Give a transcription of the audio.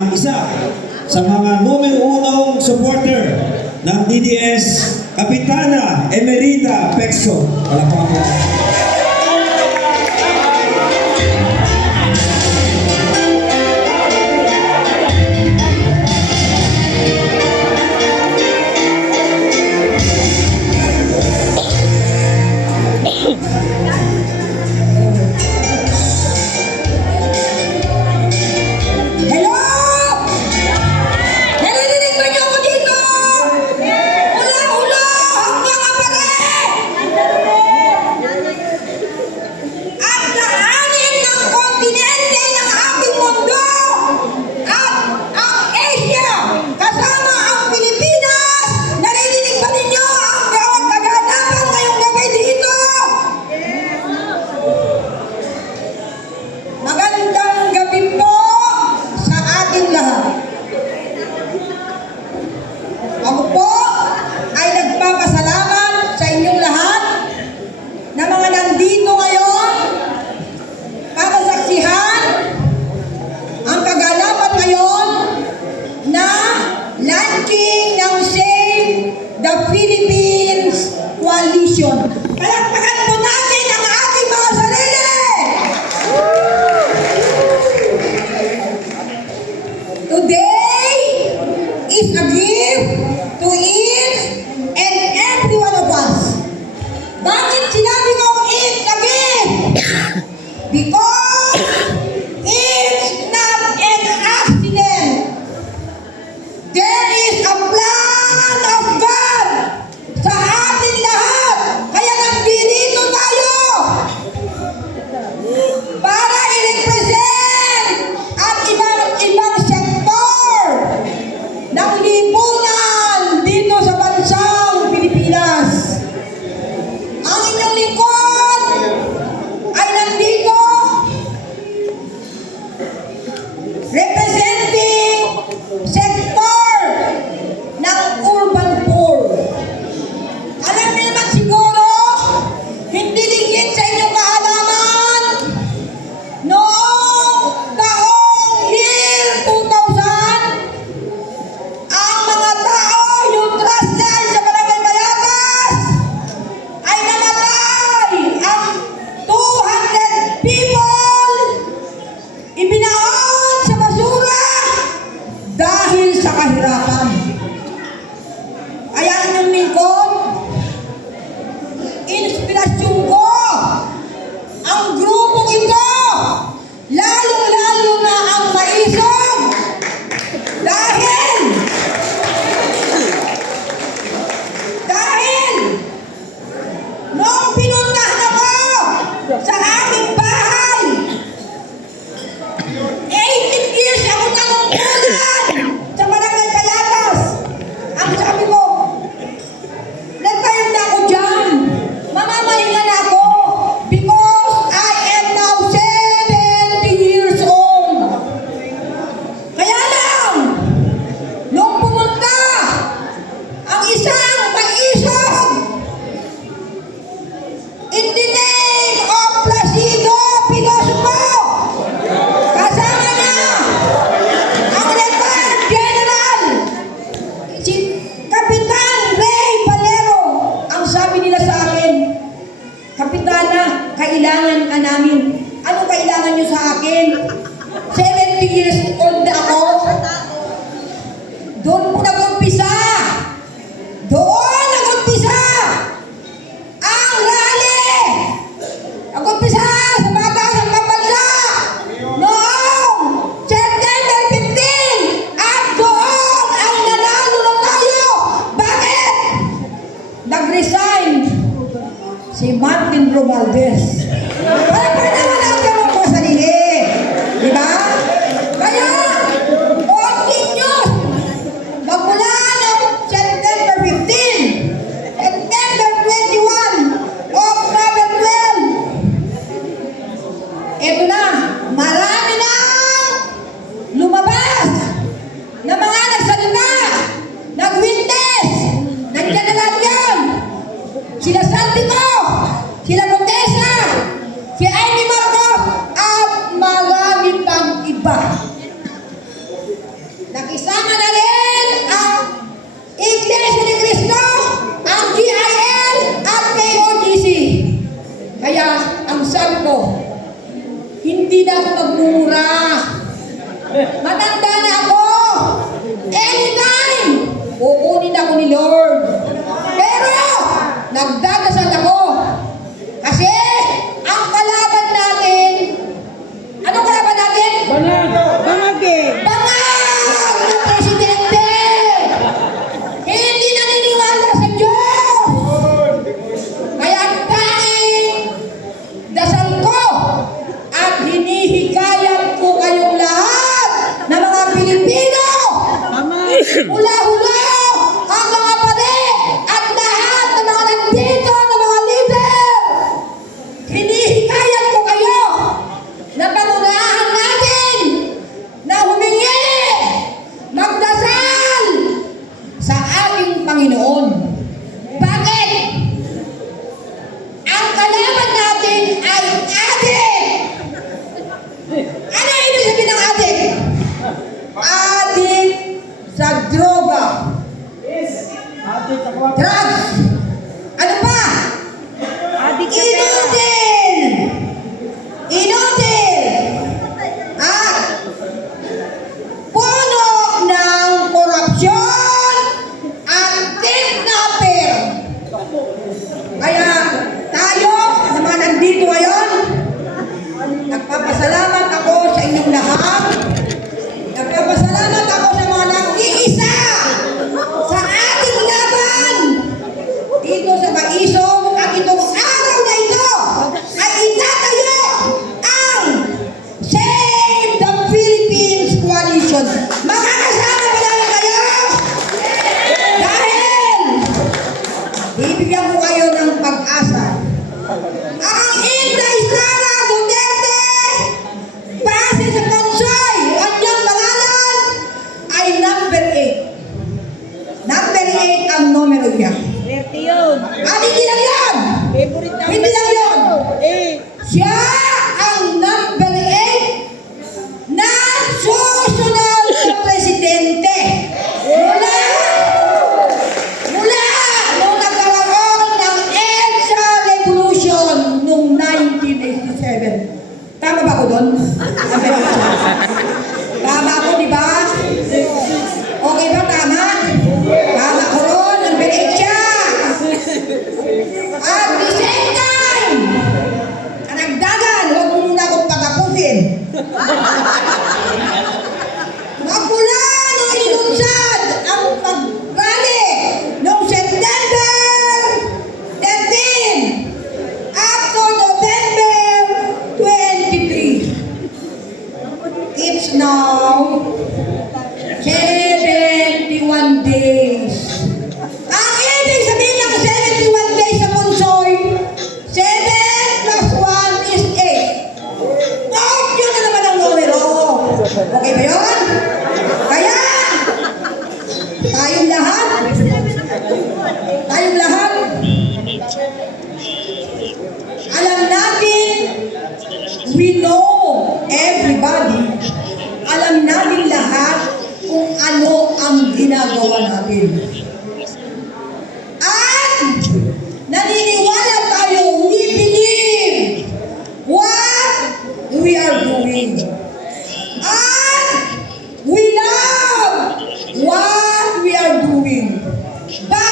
Isa sa mga numero unong supporter ng DDS, Kapitana Emerita Pecso. Palakpakan po. Ako po ay nagpapasalamat sa inyong lahat na mga nandito ngayon para saksihan ang kaganapan ngayon na launching ng Save the Philippines Coalition. Palakpakan po natin ang ating mga sarili! Today is a gift to each and every one of us. Bakit sinabi kong it's a gift? Because it's not an accident. There is a plan of God sa ating lahat. Kaya nandito tayo para i-represent ang ibang sektor nakisama na rin ang Iglesia ni Cristo, ang GIL at KOGC. Kaya ang sabi ko, hindi na ako magmumura. Matanda na ako. Anytime, kukunin ako ni Lord. Pero, nagdadasal ako. Kasi, ang kalaban natin, anong kalaban natin? Bangag eh. Bangag ng presidente! Hindi naniniwala sa Diyos! Kaya tanging dasal ko at hinihikayat ko kayong lahat na mga Pilipino mula hulo hanggang kapatid at lahat ng mga nandito ng mga leader. Hinihikayat ko kayo na pangunahan natin na humingi, magdasal sa ating Panginoon. Bakit? Ang kalaban natin ay adik. Ano ibig sabihin ng adik? Adik sa droga. Drugs. Ano pa? Adik sa pera. Inutil! Inutil! Puno ng korupsyon at kidnapper. Kaya tayo na mga nandito ngayon, nagpapasalamat ako sa inyong lahat. Nagpapasalamat ako sa mga nag-iisa sa ating laban dito sa Maisog at itong araw na ito ay itatayo ang Save the Philippines Coalition. Makakasama ba namin kayo? Dahil bibigyan ko kayo ng pag-asa. Ang Inday Sara Duterte, base sa Konsoy, kanyang pangalan ay number 8. Number 8 ang numero niya. Swerte yun. At hindi lang yan! Favorite number. Hindi lang yun! Eh. Siya ang number 8 na susunod na presidente. Mula nung nagkaroon ng EDSA Revolution noong 1987. Tama ba ko doon? Tama ako, di ba? Okay ba? Tama? Tama ko ron. Number 8 siya. At the same time, kanagdagan, huwag mo muna akong pagkapusin. Magmula nung inunsad ang pag-rally noong September 13 up to November 23. It's now 71 days. Ang ibig sabihin ng 71 days sa Punsoy, 7 plus 1 is 8. Oh, yun na naman ang numero. Okay ba yun? Kaya, tayong lahat, alam natin, we know everybody, alam natin lahat kung ano ang ginagawa natin. At naniniwala tayo, we believe what we are doing. At we love what we are doing. But